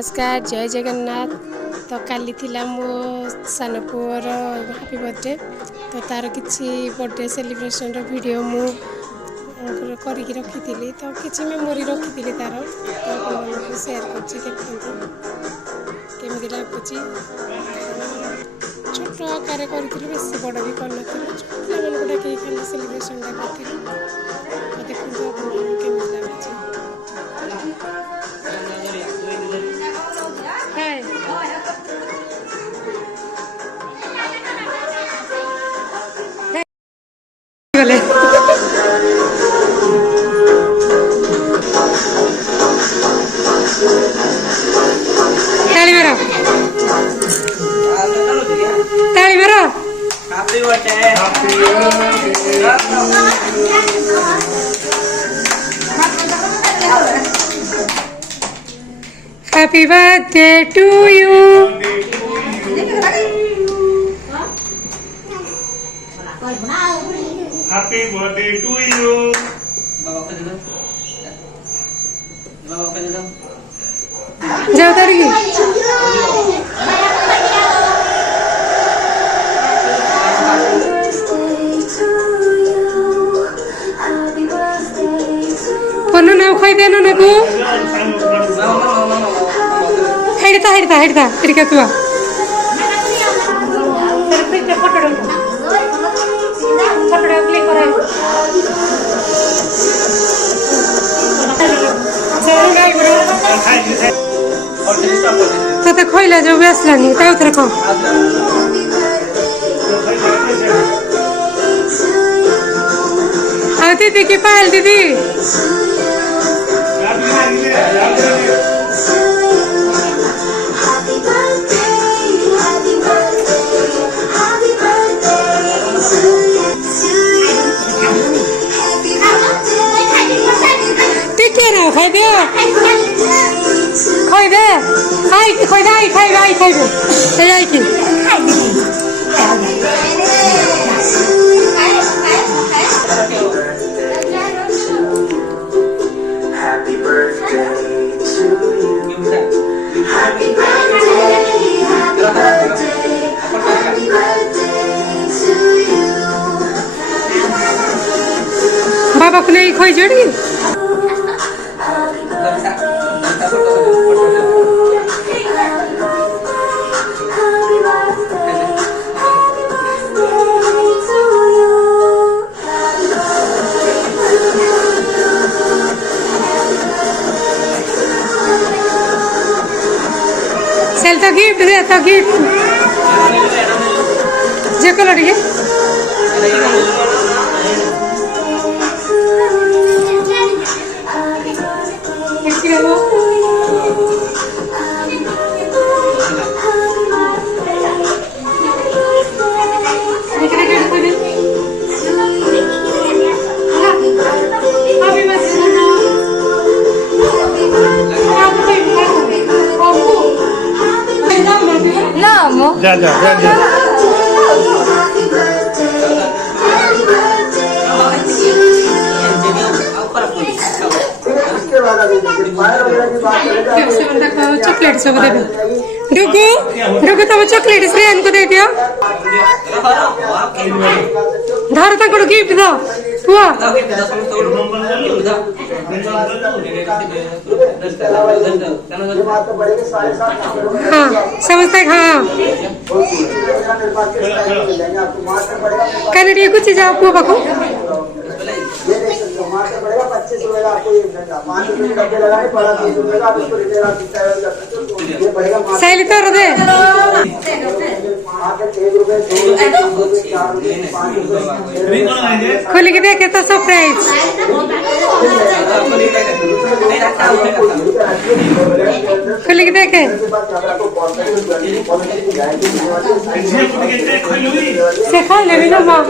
नमस्कार जय जगन्नाथ। तो काली थिला मो सान पुअर हैप्पी बर्थडे। तो तार किसी बर्थडे सेलिब्रेशन वीडियो मु करके रखी थी। तो किसी मेमोरी रखी थी तार तो सेयार करमती लगुच छोट आकार कर बेस बड़ भी करन पे डाक खाली सेलिब्रेशन कर देखो केमी लगुच। Happy birthday to you. Happy birthday to you. जाओ तारी पन्नू ना खाई देनो ना को हेडता इरके तुआ फोटो क्लिक करा तो खोला जो बेसलानी ता उधर को आ दीदी की पायल दीदी खाई दे Happy birthday to you. Happy birthday, happy birthday, happy birthday to you. बाबा को नहीं खोई जोड़ी सेल तो गिफ्ट दे तो गिफ्ट जे कलर ये जा चॉकलेट सब दे डुगू डुगू तब चॉकलेट श्रेयन को दे दियो धार तक गिफ्ट दो हुआ हाँ समझते हाँ कनेडी कुछ जाओ को बको शैली तो दे खोल के देखे तो सरप्राइज खोल के देखे से खा ले भी ना माँ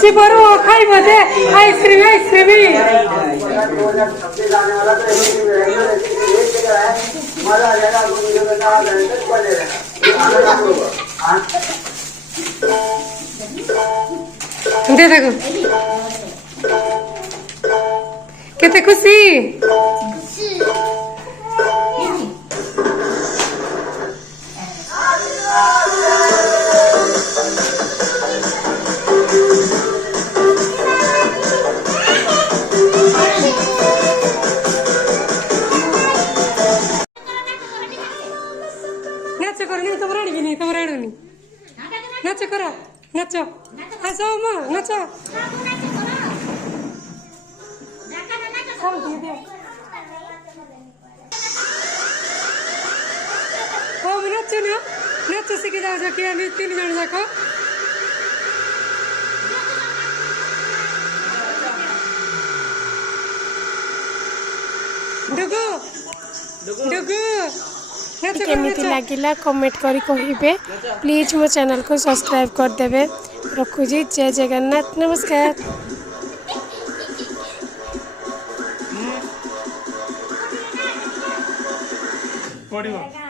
जी बरो खाई बजे आइसक्रीम मजा आ जाएगा आपको दे देखो केते खुशी नाच करो नहीं तो राणी नहीं तो राणी नहीं नाच करो नाचो आसो मां नाचो हाँ नाचो ना नाचो सीखी जाओ जो कि हम 3 जन जाको डुगु डुगु नाचो केमिति लागिला कमेंट करी कहिबे प्लीज मो चैनल को सब्सक्राइब कर देबे रखुजी जय जगन्नाथ नमस्कार पड़िବ